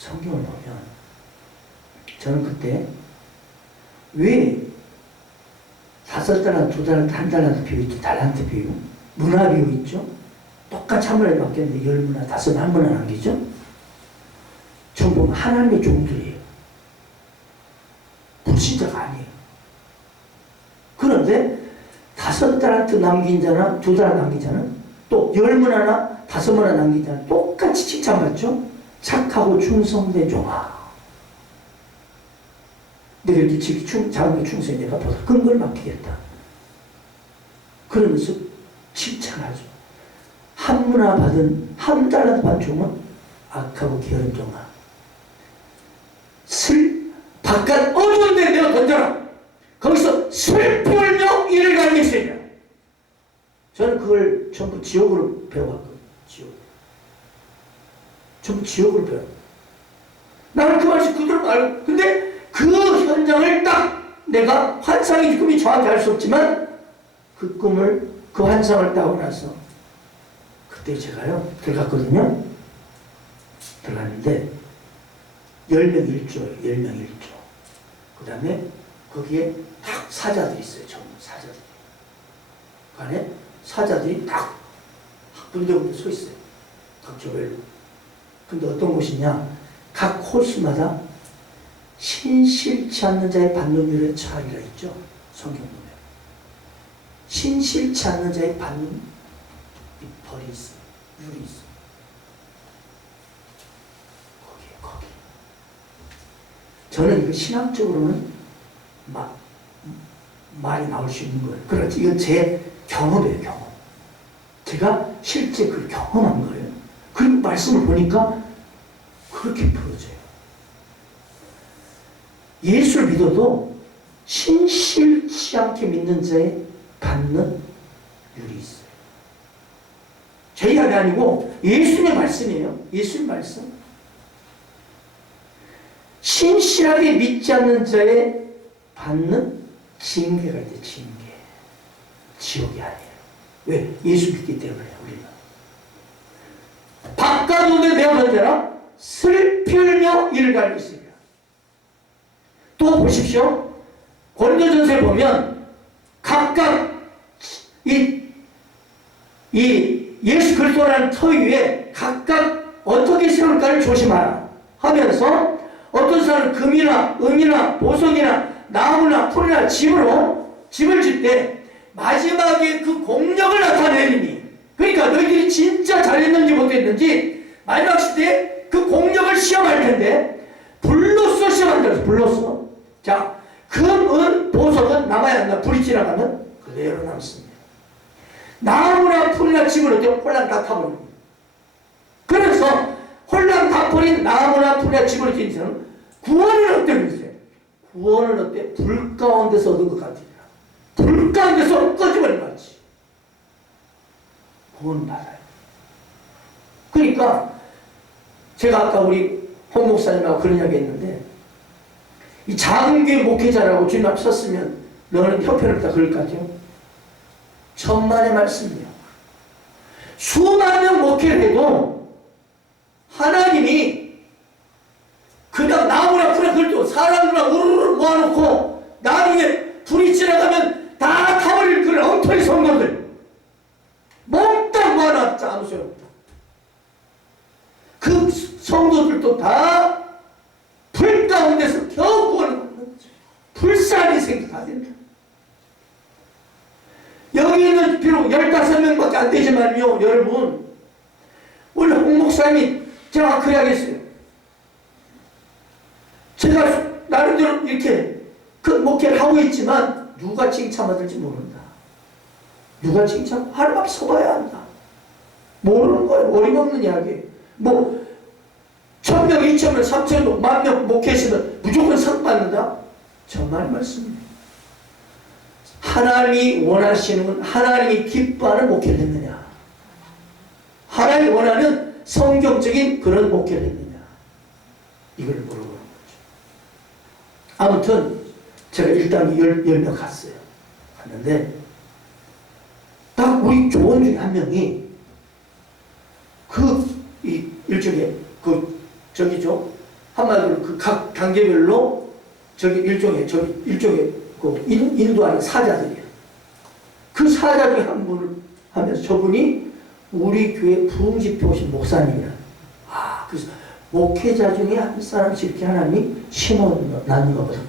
성경을 보면 저는 그때 왜 5달란트, 2달란트, 1달란트 비유 있죠. 달란트 비유. 문화 비유 있죠. 똑같이 한 문화에 맡겼는데 10문화, 5, 한 문화 남기죠. 전 보면 하나님의 종들이에요. 불신자가 아니에요. 그런데 5달란트 남긴 자나 2달란트 남긴 자는 또 10문화나 5문화 남긴 자는 똑같이 칭찬받죠. 착하고 충성된 종아. 내가 이렇게 작은 게 충성해 내가 보다 큰 걸 맡기겠다. 그러면서 칭찬하죠. 한 문화 받은 한 달란트 받은 종은 악하고 게으른 종아. 바깥 어두운 데 내어 던져라. 거기서 슬피 울며 이를 갈겠으리라. 저는 그걸 전부 지옥으로 배워왔거든요. 지옥. 전부 지옥으로 배워. 나는 그 말씀 그대로 알고. 근데 그 현장을 딱 내가 환상이 꿈이 정확히 알 수 없지만 그 꿈을 그 환상을 따고 나서 그때 제가요 들어갔거든요. 들어갔는데 10명 1조예요. 10명 1조. 그 다음에 거기에 딱 사자들이 있어요. 전부 사자들이. 그 안에 사자들이 딱 군데군데 서 있어요. 각 조별로. 근데 어떤 곳이냐. 각 코스마다 신실치 않는 자의 받는 율의 차이가 있죠. 성경 보면. 신실치 않는 자의 받는 이 벌이 있어요. 율이 있어요. 거기. 저는 이거 신학적으로는 말이 나올 수 있는 거예요. 그렇지. 이건 제 경험이에요. 경험. 제가 실제 그걸 경험한 거예요. 그리고 말씀을 보니까 그렇게 풀어져요. 예수를 믿어도 신실치 않게 믿는 자의 받는 율이 있어요. 제 이야기 아니고 예수님의 말씀이에요. 예수님 말씀. 신실하게 믿지 않는 자의 받는 징계가 있대. 징계. 지옥이 아니에요. 왜? 예수 믿기 때문에 우리는. 바깥 눈에 내어 던져라. 슬피 울며 이를 갈겠으리라. 또 보십시오. 고린도전서에 보면 각각 이 예수 그리스도라는 터 위에 각각 어떻게 세울까를 조심하라 하면서 어떤 사람은 금이나 은이나 보석이나 나무나 풀이나 집을 짓 때 마지막에 그 공력을 나타내리니, 그러니까 너희들이 진짜 잘했는지 못했는지 마지막 시대에 그 공력을 시험할 텐데 불로써 시험한다. 불로써. 자, 금, 은, 보석은 남아야 한다. 불이 지나가면 그대로 남습니다. 나무나 풀이나 집을 어때? 홀랑 다 타버립니다. 그래서 홀랑 다 버린 나무나 풀이나 집을 지은 사람은 구원은 어떻게 있어요? 구원은 어때? 불 가운데서 얻은 것 같아요. 불 가운데서 꺼져버린 것 같지. 구원은 받아요. 그러니까 제가 아까 우리 홍 목사님하고 그런 이야기 했는데, 이 작은 교회 목회자라고 주님 앞에 섰으면 너는 형편없다 그럴 것 같아요? 천만의 말씀이에요. 수만 명 목회를 해도 하나님이 그냥 나무나 풀에 걸고 사람들만 우르르 모아놓고 나중에 불이 지나가면 다 타버릴 그런 엉터리 성도들 몽땅 모아놨자 아무 소용없다. 그 성도들도 다 불 가운데서 겨우 구원을 받는 거죠. 불쌍한 인생이 다 된다. 여기는 비록 15명밖에 안 되지만요, 여러분, 오늘 홍 목사님이 제가 그래 하겠어요. 제가 나름대로 이렇게 그 목회를 하고 있지만 누가 칭찬받을지 모른다. 누가 칭찬? 하나님 앞에 서봐야 한다. 모르는 거예요. 어림없는 이야기. 뭐 1000명, 2000명, 3000명, 10,000명 목회했으면 무조건 상 받는다? 정말 말씀입니다. 하나님이 원하시는 건 하나님이 기뻐하는 목회를 했느냐, 하나님이 원하는 성경적인 그런 목회를 했느냐, 이걸 물어보는 거죠. 아무튼 제가 일단 10명 갔어요. 갔는데 딱 우리 조원 중에 한 명이 일종의 저기죠, 한마디로 그 각 단계별로 일종의 그 인도하는 사자들이에요. 그 사자 중에 한 분을 하면서 저분이 우리 교회 부흥집회 오신 목사님이라. 그래서 목회자 중에 한 사람씩 이렇게 하나님이 심어놨는 것보다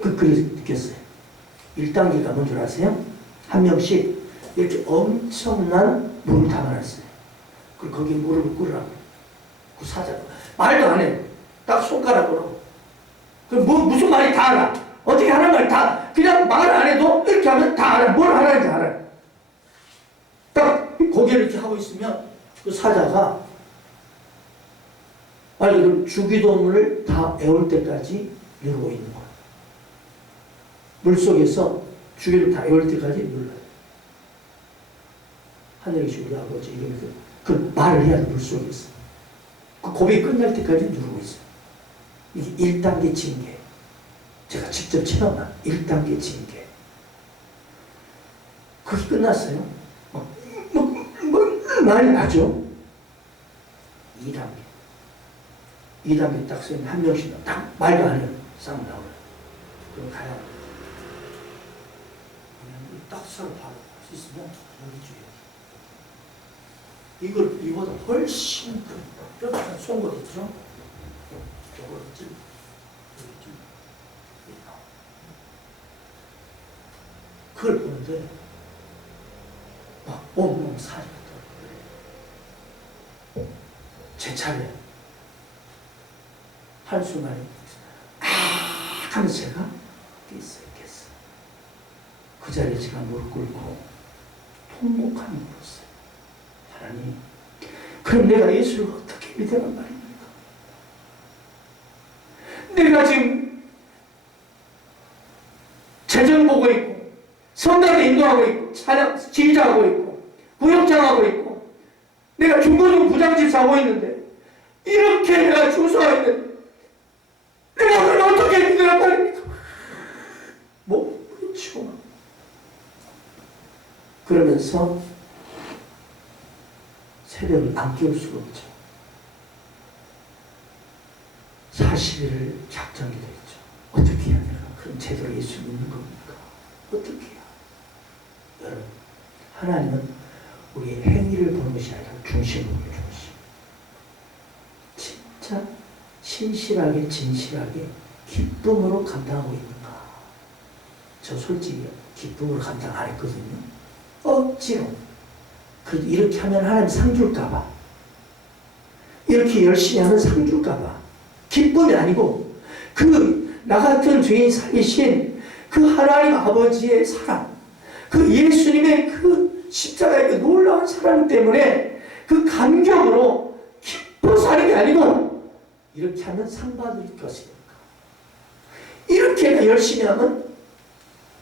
그렇게 느꼈어요. 1단계가 뭔 줄 아세요? 한 명씩 이렇게 엄청난 물을 담아놨어요. 그리고 거기에 물을 끓으라고. 그 사자 말도 안 해요. 딱 손가락으로. 무슨 말이 다 알아. 어떻게 하는 말이 다 그냥 말 안 해도 이렇게 하면 다 알아. 뭘 하는지 알아요. 딱 고개를 이렇게 하고 있으면 그 사자가 말 그대로 주기도문을 다 외울 때까지 누르고 있는 거예요. 물속에서 주기도문 다 외울 때까지 눌러요. 하늘에 계신 우리 아버지 이러면서 그 말을 해야 돼. 물속에서 그 고백이 끝날 때까지 누르고 있어요. 이게 1단계 징계. 제가 직접 체험한 1단계 징계. 그게 끝났어요. 말이 나죠. 2단계. 2단계 딱 쓰면 한 명씩 딱 말도 안 해요. 싹 나오요. 그럼 가야 딱 서로 바로 할 수 있으면 여기 줘요. 이보다 훨씬 큰 뾰족한 송곳 있죠? 저걸 찔, 그걸 보는데 막 온몸 살이 돋고 제 차례 한순간에 하면서 제가 깼어요. 그 자리에 제가 무릎 꿇고 통곡하며 물었어요. 하나님, 그럼 내가 예수를 어떻게 믿으란 말입니까? 내가 지금 재정 보고 있고 성당에 인도하고 있고 찬양 지휘자하고 있고 구역장하고 있고 내가 중고등 부장집 하고 있는데 이렇게 내가 주소하고 있는데 내가 그걸 어떻게 믿으란 말입니까? 뭐 부딪히고 그러면서 새벽을 안 깨울 수가 없죠. 40일을 작정이 되었죠. 어떻게 해야 내가 그럼 제대로 예수 믿는 겁니까? 어떻게 해야? 여러분, 하나님은 우리의 행위를 보는 것이 아니라 중심을 보는 중심. 진짜 신실하게 진실하게 기쁨으로 감당하고 있는가? 저 솔직히 기쁨으로 감당 안 했거든요. 억지로. 그래도 이렇게 하면 하나님 상 줄까봐. 이렇게 열심히 하면 상 줄까봐. 기쁨이 아니고 나 같은 죄인 살리신 그 하나님 아버지의 사랑, 그 예수님의 그 십자가의 그 놀라운 사랑 때문에 그 감격으로 기뻐서 하는 게 아니고 이렇게 하면 상 받을 것이니까. 이렇게 열심히 하면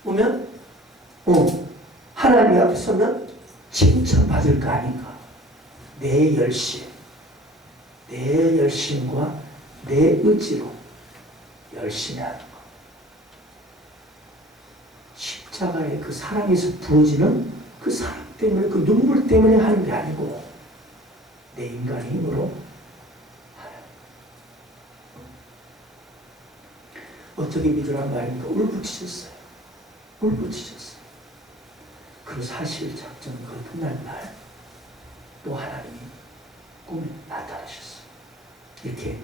보면 하나님 앞에 서면 칭찬받을 거 아닌가. 내 열심과 내 의지로 열심히 하는 거. 십자가의 그 사랑에서 부어지는 그 사랑 때문에 그 눈물 때문에 하는 게 아니고 내 인간의 힘으로 하는. 어떻게 믿으란 말입니까? 울부짖었어요. 그 사실 작전 그 끝날 날 또 하나님이 꿈에 나타나셨어요. 이렇게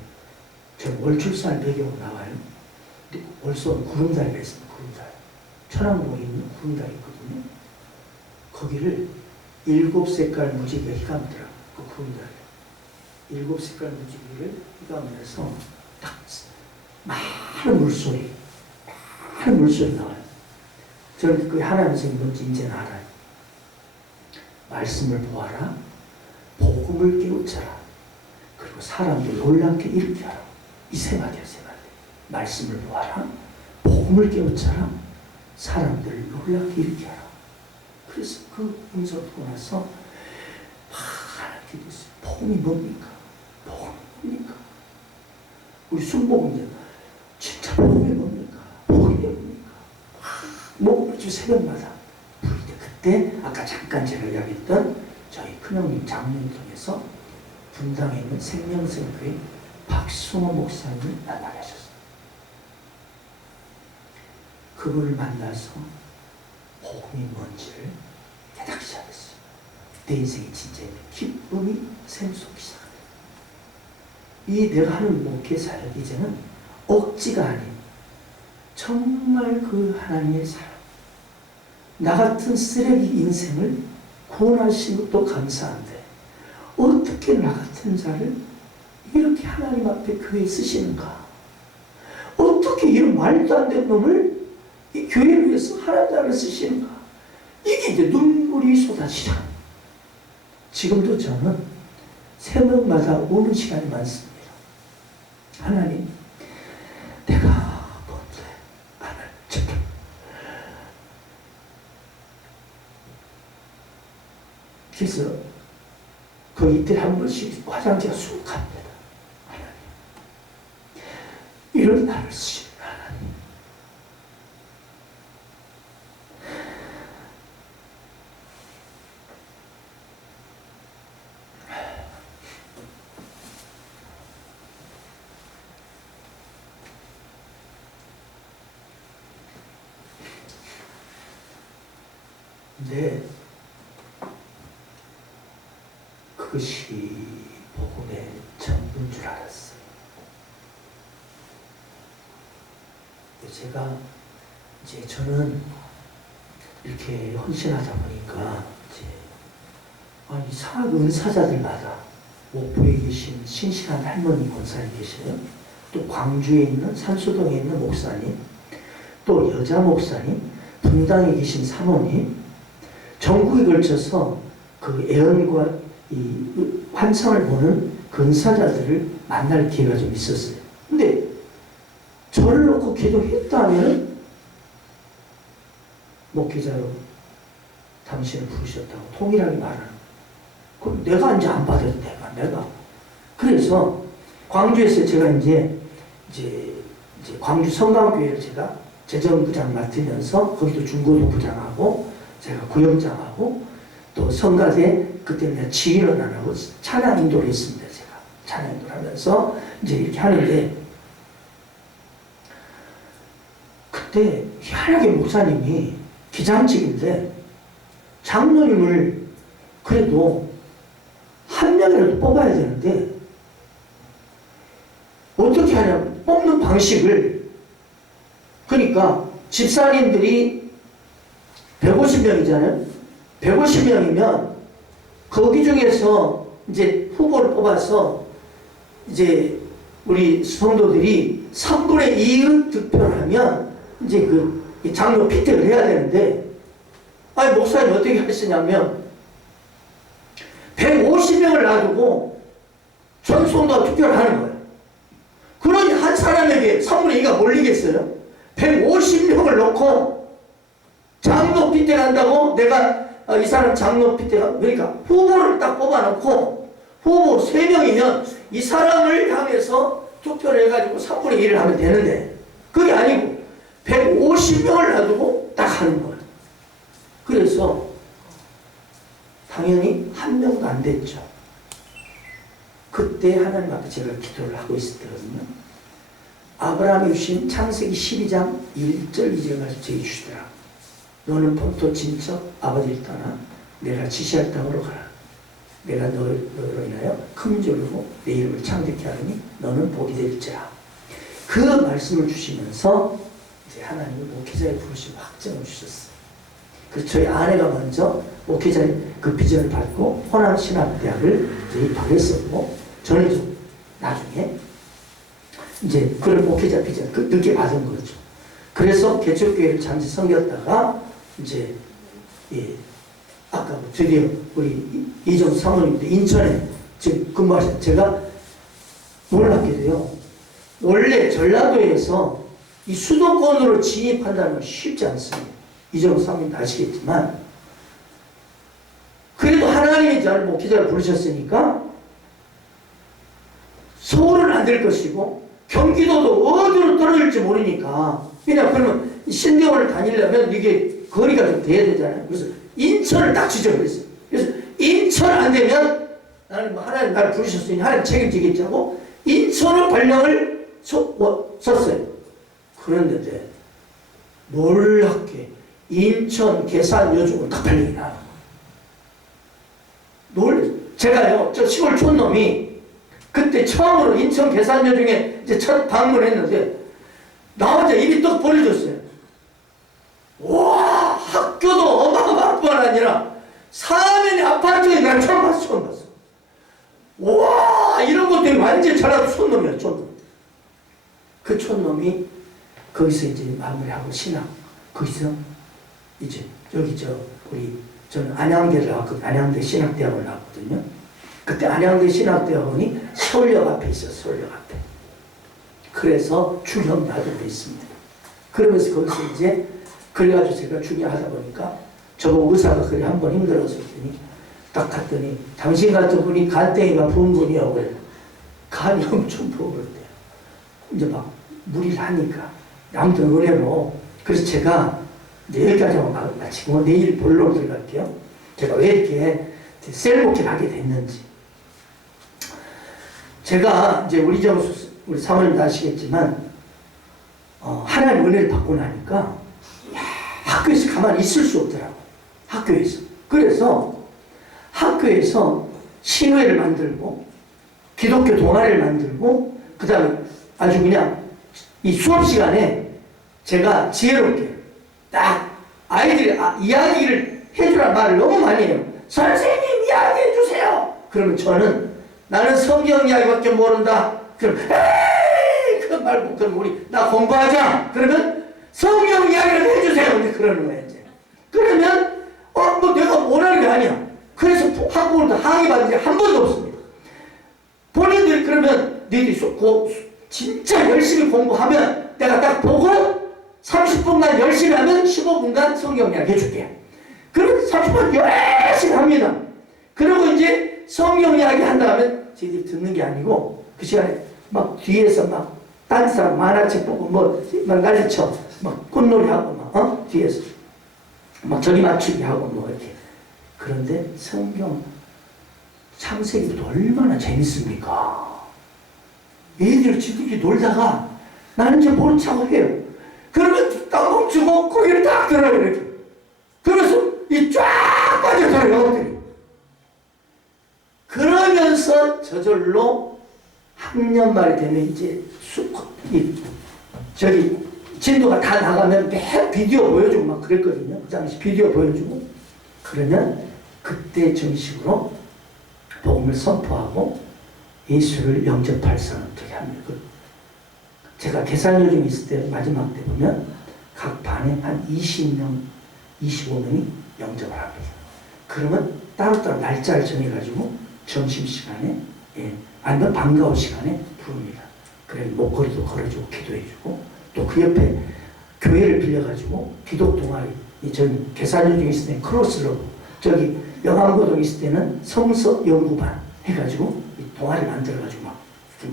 저 월출산 배경으로 나와요. 월소는 구름다리가 있습니다. 구름다리. 천왕봉에 있는 구름다리 있거든요. 거기를 7색깔 무지개가 휘감더라고요. 그 구름다리. 7색깔 무지개를 휘감으면서 딱 많은 물소리 나와요. 저는 그 하나님 선생님 뭔지 이제는 알아요. 말씀을 보아라. 복음을 깨우쳐라. 그리고 사람들 놀랍게 일으켜 하라. 이 세 마디야, 세 마디. 말씀을 보아라. 복음을 깨우쳐라. 사람들을 놀랍게 일으켜 하라. 그래서 그 문서를 보고 나서 하나님께 됐어요. 복음이 뭡니까? 우리 순복음들 진짜 복음이 뭡니까? 목주 새벽마다 부를 때 그때 아까 잠깐 제가 이야기했던 저희 큰형님 장로님 통해서 분당에 있는 생명생교회 박승호 목사님을 만나게 하셨어요. 그분을 만나서 복음이 뭔지를 깨닫기 시작했어요. 내 인생이 진짜 기쁨이 샘솟기 시작해요. 이 내가 하는 목회 사역 이제는 억지가 아닌 정말 그 하나님의 사랑, 나 같은 쓰레기 인생을 구원하신 것도 감사한데 어떻게 나 같은 자를 이렇게 하나님 앞에 교회에 쓰시는가? 어떻게 이런 말도 안 되는 놈을 이 교회를 위해서 하나님을 쓰시는가? 이게 이제 눈물이 쏟아지죠. 지금도 저는 새벽마다 오는 시간이 많습니다. 하나님, 내가 뭔데 나를 지켜. 그래서 그 이틀 한 번씩 화장지가 쑥 갑니다. 하나님, 이런 나를 쓰시는 하나님. 네, 그것이 복음의 전부인 줄 알았어요. 제가 이제 저는 이렇게 헌신하다 보니까 이제 이상한 은사자들마다 목포에 계신 신실한 할머니 권사님 계세요. 또 광주에 있는 산소동에 있는 목사님, 또 여자 목사님, 분당에 계신 사모님, 전국에 걸쳐서 그 애언과 이 환상을 보는 근사자들을 만날 기회가 좀 있었어요. 근데 저를 놓고 기도했다면 목회자로 당신을 부르셨다고 통일하게 말하는. 그럼 내가 이제 안 받아도 내가. 그래서 광주에서 제가 이제 광주 성강교회를 제가 재정부장 맡으면서 거기도 중고등 부장하고 제가 구역장하고 또 성가대 그때는 지휘를 안 하고 찬양 인도를 했습니다. 제가 찬양 인도를 하면서 이제 이렇게 하는데 그때 희한하게 목사님이 기장직인데 장로님을 그래도 한 명이라도 뽑아야 되는데 어떻게 하냐면 뽑는 방식을 그러니까 집사님들이 150명이잖아요. 150명이면 거기 중에서 이제 후보를 뽑아서 이제 우리 성도들이 3분의 2의 득표를 하면 이제 그 장로 피택을 해야 되는데 아니 목사님 어떻게 하시냐면 150명을 놔두고 전 성도가 투표를 하는 거예요. 그러니 한 사람에게 3분의 2가 몰리겠어요? 150명을 놓고 장로 피택한다고 내가 이 사람 장로 피택 그러니까 후보를 딱 뽑아놓고 후보 3명이면 이 사람을 향해서 투표를 해가지고 3분의 1을 하면 되는데 그게 아니고 150명을 놔두고 딱 하는 거예요. 그래서 당연히 한 명도 안 됐죠. 그때 하나님 앞에 제가 기도를 하고 있을 때거든요. 아브라함이 주신 창세기 12장 1절 2절 말씀 제게 주시더라. 너는 본토 친척 아버지를 떠나 내가 지시할 땅으로 가라. 내가 너로 인하여 큰 졸로 내 이름을 창대케 하리니 너는 복이 될지라. 그 말씀을 주시면서 이제 하나님이 목회자의 부르심을 확정을 주셨어요. 그래서 저희 아내가 먼저 목회자의 그 비전을 받고 호남신학대학을 입학을 했었고 저는 좀 나중에 이제 그런 목회자 비전 늦게 받은 거죠. 그래서 개척교회를 잠시 섬겼다가 이제 아까 드디어 우리 이정 사모님도 인천에 지금 근무하셨 제가 놀랍게도요. 원래 전라도에서 이 수도권으로 진입한다는 건 쉽지 않습니다. 이정 사모님도 아시겠지만 그래도 하나님이 저를 목회자를 부르셨으니까 서울은 안 될 것이고 경기도도 어디로 떨어질지 모르니까 그냥 그러면 신대원을 다니려면 이게 거리가 좀 돼야 되잖아요. 그래서 인천을 딱 지정했어요. 그래서 인천 안 되면 나는 뭐 하나님 나를 부르셨으니 하나님 책임지겠지 하고 인천으로 발령을 썼어요. 그런데 놀랍게 인천 계산여중은 다 발령이 나요. 제가요, 저 시골 촌놈이 그때 처음으로 인천 계산여중에 이제 첫 방문했는데 나 혼자 입이 떡 벌어졌어요. 와, 학교도 어마어마할 뿐 아니라 사면의 아파트에 난 처음 봤어. 와, 이런 것들이 완전 전라도 촌놈이야, 촌놈. 그 촌놈이 거기서 이제 마무리하고 신학, 거기서 이제 저는 안양대를 나왔거든요. 안양대 신학대학을 나왔거든요. 그때 안양대 신학대학원이 서울역 앞에 있어요. 서울역 앞에. 그래서 중형대학원도 있습니다. 그러면서 거기서 이제 그래가지고 제가 중요하다 보니까 저보고 의사가 그래 한번 힘들어서 했더니 딱 갔더니 당신 같은 분이 간땡이가 부은 분이요. 그래. 간이 엄청 부어버렸대요. 이제 막 무리를 하니까 아무튼 은혜로 그래서 제가 내일까지만 마치고 내일 본론 들어갈게요. 제가 왜 이렇게 셀목회를 하게 됐는지. 제가 이제 우리 사모님도 아시겠지만 하나님 은혜를 받고 나니까 학교에서 가만히 있을 수 없더라고. 학교에서. 그래서 학교에서 신회를 만들고 기독교 동아리를 만들고 그 다음에 아주 그냥 이 수업 시간에 제가 지혜롭게 딱 아이들이 이야기를 해주란 말을 너무 많이 해요. 선생님 이야기해 주세요. 그러면 저는 나는 성경 이야기밖에 모른다. 그럼 에이 그거 말고 그럼 우리 나 공부하자. 그러면 성경 이야기를 해주세요. 근데 그러는 거야 이제. 그러면 뭐 내가 원하는 게 아니야. 그래서 학부모한테 항의받은 게 한 번도 없습니다. 본인들이 그러면 너희들이 진짜 열심히 공부하면 내가 딱 보고 30분간 열심히 하면 15분간 성경 이야기 해줄게. 그럼 30분 열심히 합니다. 그리고 이제 성경 이야기 한다 하면 저희들이 듣는 게 아니고 그 시간에 막 뒤에서 막 딴 사람 만화책 보고 막 난리쳐 막 꽃놀이 하고 막 뒤에서 막 저리 맞추기 하고 뭐 이렇게. 그런데 성경 창세기도 얼마나 재밌습니까? 애들 지들끼리 놀다가 나는 이제 모른 척을 해요. 그러면 딱 멈추고 고개를 딱 들어요 이렇게. 그러면서 이 쫙 빠져들어요 영혼들이. 그러면서 저절로 학년 말이 되면 이제 저기 진도가 다 나가면 매 비디오 보여주고 막 그랬거든요. 그 당시 비디오 보여주고 그러면 그때 정식으로 복음을 선포하고 예수를 영접할 사람 어떻게 합니까? 제가 계산여중에 있을 때 마지막 때 보면 각 반에 한 20명, 25명이 영접을 합니다. 그러면 따로따로 날짜를 정해가지고 점심시간에 아니면 방과후 시간에 부릅니다. 그래 목걸이도 걸어주고 기도해주고 또 그 옆에 교회를 빌려가지고 기독 동아리 저는 계산여중에 있을 때는 크로스로 저기 영암고등에 있을 때는 성서 연구반 해가지고 동아리 만들어가지고 막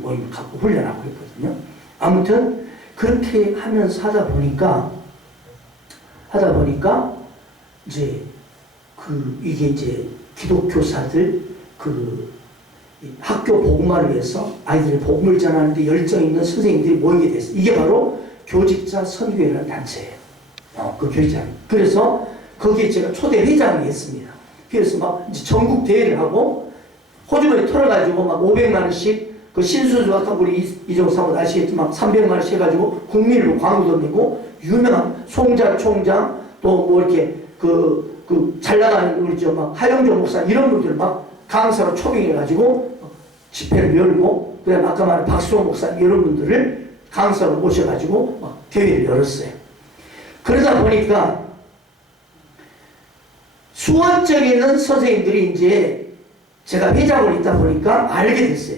모임을 갖고 훈련하고 있거든요. 아무튼 그렇게 하면서 하다 보니까 이제 이게 이제 기독교사들 학교 복음화를 위해서 아이들의 복음을 전하는데 열정 있는 선생님들이 모이게 됐어요. 이게 바로 교직자 선교회라는 단체예요. 그 교직자. 그래서 거기에 제가 초대 회장이 했습니다. 그래서 막 이제 전국 대회를 하고 호주머니 털어가지고 막 500만 원씩 그 신수주 아까 우리 이종석 사모님 아시겠지만 300만 원씩 해가지고 국민으로 광고도 내고 유명한 송자 총장 또 뭐 이렇게 잘 나가는 우리 막 하영조 목사 이런 분들 막 강사로 초빙해가지고 집회를 열고 그다음 아까 말한 박수호 목사 이런 분들을 강사로 모셔가지고 막 대회를 열었어요. 그러다 보니까 수원적에 있는 선생님들이 이제 제가 회장으로 있다 보니까 알게 됐어요.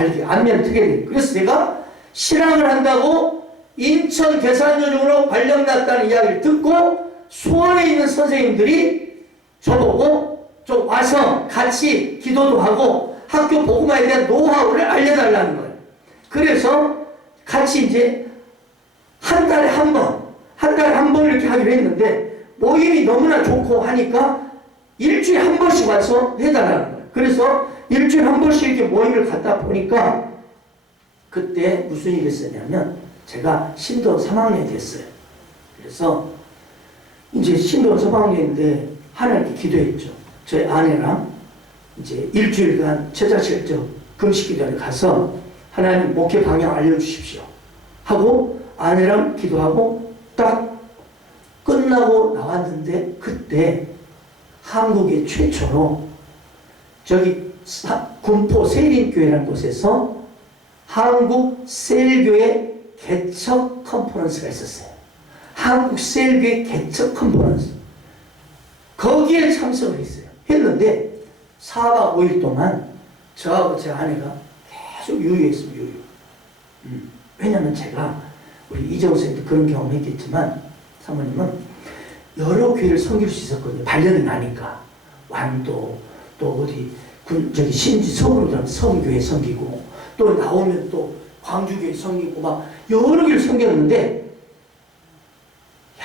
이렇게 안면을 트게 돼요. 그래서 제가 신앙을 한다고 인천 계산여중으로 발령났다는 이야기를 듣고 수원에 있는 선생님들이 저보고 좀 와서 같이 기도도 하고 학교 복음화에 대한 노하우를 알려달라는 거예요. 그래서 같이 이제 한 달에 한 번 이렇게 하기로 했는데 모임이 너무나 좋고 하니까 일주일에 한 번씩 와서 해달라는 거예요. 그래서 일주일에 한 번씩 이렇게 모임을 갖다 보니까 그때 무슨 일이 있었냐면 제가 신도 3학년이 됐어요. 그래서 이제 신도 3학년인데 하나님께 기도했죠. 저희 아내랑 이제 일주일간 제자실적 금식 기도에 가서 하나님 목회 방향 알려주십시오 하고 아내랑 기도하고 딱 끝나고 나왔는데 그때 한국의 최초로 저기 군포 세린교회라는 곳에서 한국 셀교회 개척 컨퍼런스가 있었어요. 한국 셀교회 개척 컨퍼런스. 거기에 참석을 했어요. 했는데 4박 5일 동안 저하고 제 아내가 계속 유유했습니다. 유유. 왜냐면 제가 우리 이재호 선생님도 그런 경험을 했겠지만 사모님은 여러 교회를 섬길 수 있었거든요. 발령이 나니까. 완도 또 어디 저기 신지 서울로 들어가면 서울교회 섬기고 또 나오면 또 광주교회 섬기고 막 여러 교회를 섬겼는데 야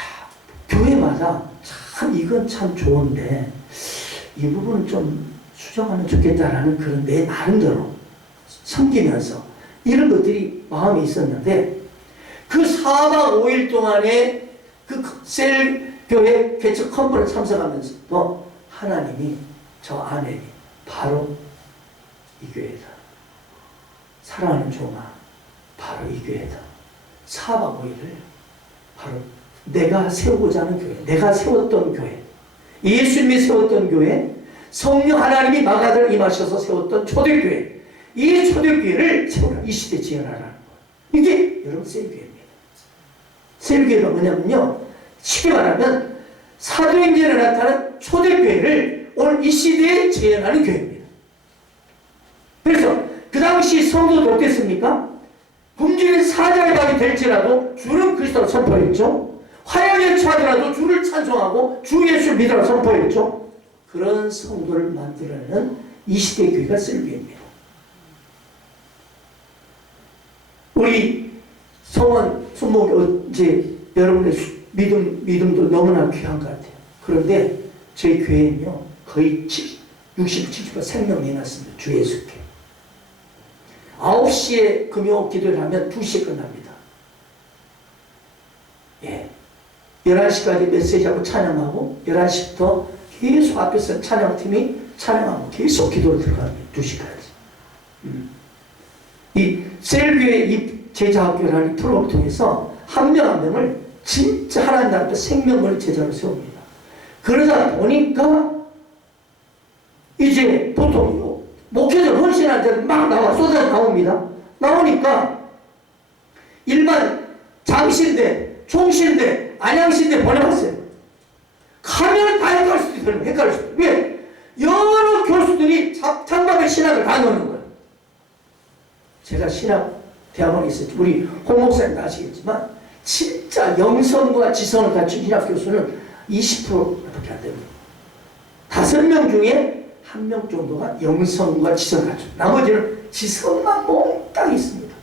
교회마다 참 이건 참 좋은데 이 부분은 좀 수정하면 좋겠다라는 그런 내 나름대로 섬기면서 이런 것들이 마음에 있었는데 그 4박 5일 동안에 그 셀교회 개척 컨퍼런스 참석하면서도 하나님이 저 아내니 바로 이 교회다. 사랑하는 종아 바로 이 교회다. 4박 5일을 바로 내가 세우고자 하는 교회, 내가 세웠던 교회, 예수님이 세웠던 교회, 성령 하나님이 마가들 임하셔서 세웠던 초대교회, 이 초대교회를 세우라. 이 시대에 지어나라는 거예요. 이게 여러분 셀교회입니다. 셀교회가 뭐냐면요, 쉽게 말하면 사도행전에 나타난 초대교회를 오늘 이 시대에 재현하는 교회입니다. 그래서 그 당시 성도들 어땠습니까? 굶주린 사자의 밥이 될지라도 주는 그리스도를 선포했죠. 화형에 처하더라도 주를 찬송하고 주 예수를 믿으라 선포했죠. 그런 성도를 만들어내는 이 시대 교회가 셀교회입니다. 우리 성원 순복 이제 여러분의 믿음도 너무나 귀한 것 같아요. 그런데 저희 교회는요 거의 60, 70% 생명이 났습니다. 주 예수께 9시에 금요 기도를 하면 2시에 끝납니다. 예. 11시까지 메시지하고 찬양하고 11시부터 계속 앞에서 찬양팀이 찬양하고 계속 기도를 들어갑니다. 2시까지. 이 셀교회 이 제자학교라는 프로그램을 통해서 한 명 한 명을 진짜 하나님 나라 생명 걸린 제자로 세웁니다. 그러다 보니까 이제 보통 목회자 헌신할 때는 막 쏟아져 나옵니다. 나오니까 일반 장신대, 총신대, 안양신대 보내봤어요. 가면 다 헷갈릴 수도 있어요. 헷갈릴 수도. 왜? 여러 교수들이 장막의 신학을 다 넣는 거예요. 제가 신학 대학원에 있었죠. 우리 홍 목사님도 아시겠지만 진짜 영성과 지성을 갖춘 신학 교수는 20%밖에 안 됩니다. 5명 중에 1명 정도가 영성과 지성을 갖춘. 나머지는 지성만 몽땅 있습니다.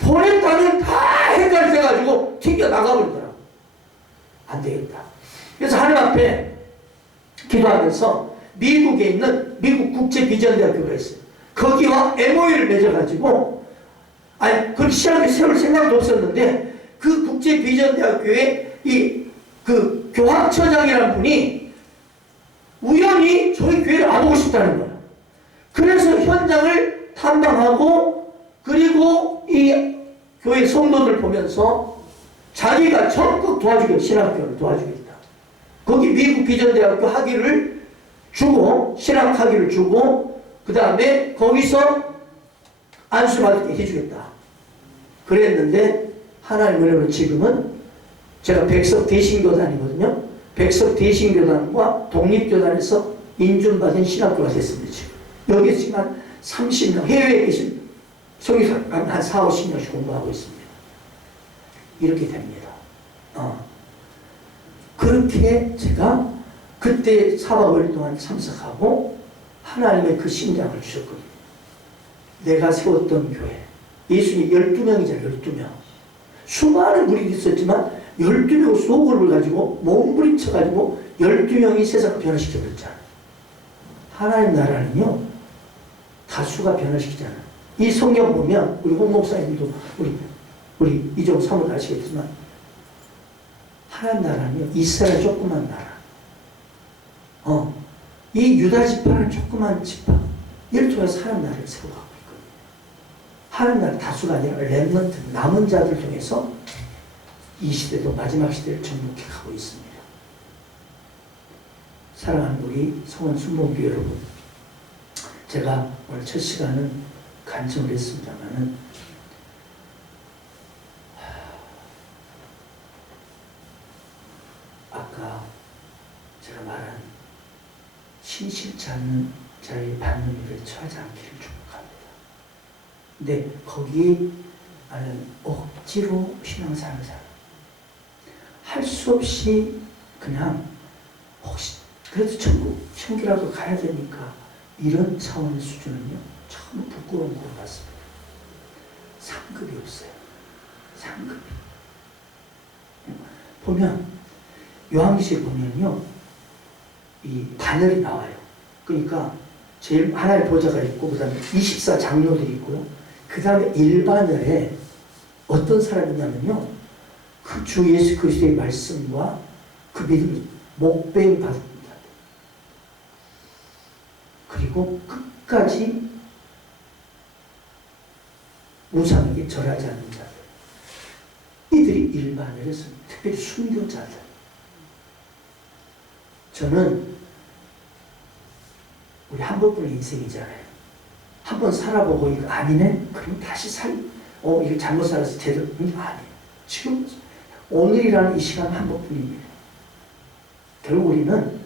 보냈다면 다 헷갈려가지고 튕겨 나가버리더라고요. 안 되겠다. 그래서 하나님 앞에 기도하면서 미국에 있는 미국 국제비전대학교가 있어요. 거기와 MOU를 맺어가지고 그렇게 시작에 세울 생각도 없었는데 그 국제비전대학교에 그 교학처장이라는 분이 우연히 저희 교회를 와보고 싶다는 거예요. 그래서 현장을 탐방하고 그리고 이 교회 성도들 보면서 자기가 적극 도와주겠다. 신학교를 도와주겠다. 거기 미국 비전대학교 학위를 주고 신학 학위를 주고 그 다음에 거기서 안수받게 해주겠다. 그랬는데 하나님 은혜로 지금은 제가 백석 대신교단이거든요. 백석 대신교단과 독립교단에서 인준받은 신학교가 됐습니다. 지금. 여기 지금 한 30명, 해외에 계신 성의사 한 4, 50명씩 공부하고 있습니다. 이렇게 됩니다. 그렇게 제가 그때 4박 5일 동안 참석하고 하나님의 그 심장을 주셨거든요. 내가 세웠던 교회. 예수님이 12명이잖아요. 12명. 수많은 무리들이 있었지만 12명 소그룹을 가지고 몸부림쳐가지고 12명이 세상을 변화시켜버렸잖아요. 하나님 나라는요. 다수가 변화시키잖아요. 이 성경 보면 우리 홍 목사님도 우리 이종 사뭇 아시겠지만 하나님 나라는요 이스라엘 조그만 나라 이 유다 지파는 조그만 지파 이를 통해서 하나님 나라를 세워가고 있거든요. 하나님 나라 다수가 아니라 렘넌트 남은 자들 중에서 이 시대도 마지막 시대를 정복해 가고 있습니다. 사랑하는 우리 성원 순복교 여러분, 제가 오늘 첫 시간은 간증을 했습니다만은 아까 제가 말한 신실치 않는 자의 받는 일을 처하지 않기를 축복합니다. 근데 거기에 나는 억지로 신앙생활을 할 수 없이 그냥 혹시 그래도 천국이라도 가야 되니까 이런 차원의 수준은요 참 부끄러운 것 같습니다. 상급이 없어요. 상급이. 보면 요한계시록 보면요 이 바늘이 나와요. 그러니까 제일 하나의 보좌가 있고 그 다음에 24장로들이 있고요. 그 다음에 일바늘에 어떤 사람이냐면요 그 주 예수 그리스도의 말씀과 그 믿음을 목배임 받습니다. 그리고 끝까지 우상에게 절하지 않는 자들. 이들이 일반을 해서 특별히 순교자들. 저는 우리 한 번뿐인 인생이잖아요. 한 번 살아보고 이거 아니네? 그럼 다시 이거 잘못 살아서 제대로 아니에요. 지금 오늘이라는 이 시간 한 번뿐입니다. 결국 우리는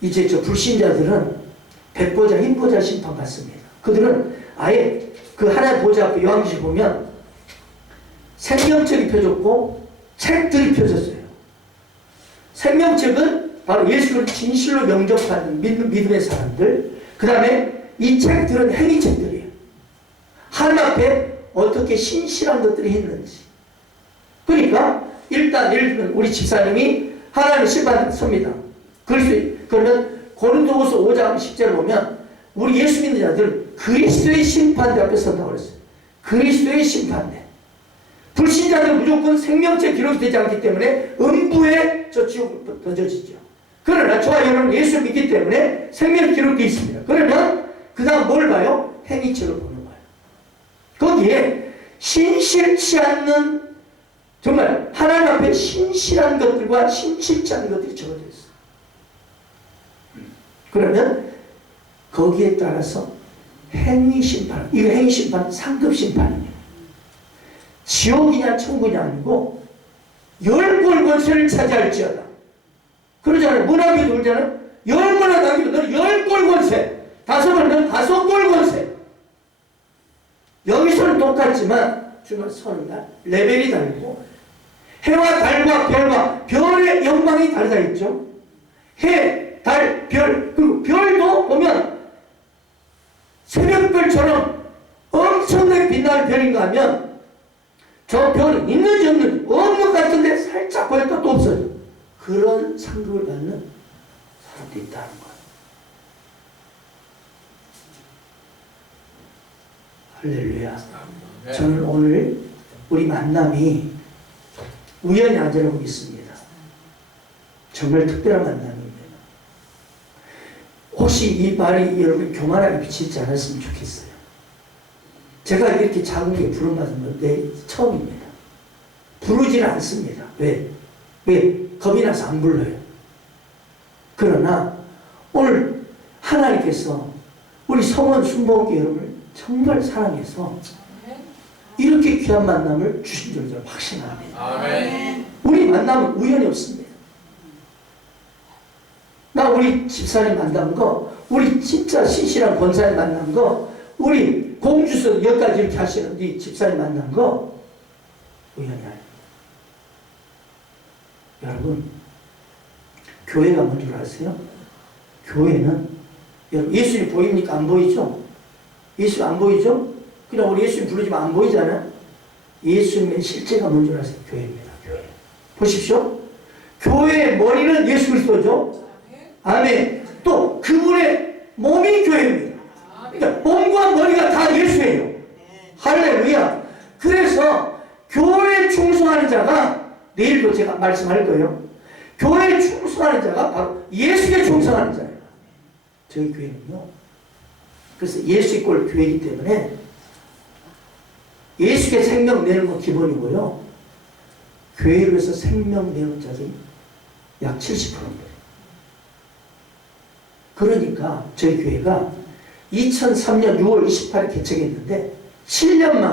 이제 저 불신자들은 백보자 흰보자 심판 받습니다. 그들은 아예 그 하나의 보좌 앞에 요한계시록 보면 생명책이 펴졌고 책들이 펴졌어요. 생명책은 바로 예수를 진실로 영접하는 믿음의 사람들. 그 다음에 이 책들은 행위책들이에요. 하나님 앞에 어떻게 신실한 것들이 했는지. 그러니까 일단 예를 들면 우리 집사님이 하나님의 심판에 섭니다. 그러면 고린도후서 5장 10절을 보면 우리 예수 믿는 자들은 그리스도의 심판대 앞에 선다고 그랬어요. 그리스도의 심판대. 불신자들은 무조건 생명체 기록이 되지 않기 때문에 음부에 저 지옥으로 던져지죠. 그러나 저와 여러분은 예수를 믿기 때문에 생명 기록이 있습니다. 그러면 그 다음 뭘 봐요? 행위책을 보는 거예요. 거기에 신실치 않는 정말 하나님 앞에 신실한 것들과 신실치 않은 것들이 적어져 있어요. 그러면 거기에 따라서 행위심판, 이거 행위심판 상급 심판이에요. 지옥이냐 천국이냐 아니고 열골 권세를 차지할지어다. 그러잖아요. 문 앞에 돌잖아요. 10번을 남기면 너는 10골 권세, 5번 너는 5골 권세. 여기서는 똑같지만 주말 서는날 레벨이 다르고 해와 달과 별과 별의 영광이 다르다 했죠. 해, 달, 별, 그리고 별도 보면 새벽별처럼 엄청나게 빛나는 별인가 하면 저 별은 있는지 없는지 없는 것 같은데 살짝 보니까 또 없어요. 그런 상급을 받는 사람도 있다는 거예요. 할렐루야. 저는 오늘 우리 만남이 우연히 아니라고 믿습니다. 정말 특별한 만남입니다. 혹시 이 말이 여러분 교만하게 비치지 않았으면 좋겠어요. 제가 이렇게 작은 게 부름받은 건데 처음입니다. 부르지는 않습니다. 왜? 겁이 나서 안 불러요. 그러나 오늘 하나님께서 우리 성원 순복교 여러분을 정말 사랑해서 이렇게 귀한 만남을 주신 줄 저는 확신합니다. 아멘. 우리 만남은 우연이 없습니다. 나 우리 집사님 만난 거, 우리 진짜 신실한 권사님 만난 거, 우리 공주서 여기까지 이렇게 하시는 이 집사님 만난 거 우연이 아닙니다. 여러분, 교회가 뭔 줄 아세요? 교회는 여러분 예수님 보입니까? 안 보이죠? 예수 안 보이죠? 그냥 우리 예수님 부르지만 안 보이잖아요. 예수님의 실제가 뭔 줄 아세요? 교회입니다. 교회. 보십시오. 교회의 머리는 예수 그리스도죠. 아멘. 또 그분의 몸이 교회입니다. 그러니까 몸과 머리가 다 예수예요. 할렐루야. 그래서 교회에 충성하는 자가, 내일도 제가 말씀할 거예요. 교회에 충성하는 자가 바로 예수께 충성하는 자예요. 저희 교회는요. 그래서 예수의 꼴 교회이기 때문에 예수께 생명 내는 건 기본이고요. 교회를 위해서 생명 내는 자들이 약 70%입니다. 그러니까 저희 교회가 2003년 6월 28일 개척했는데 7년 만에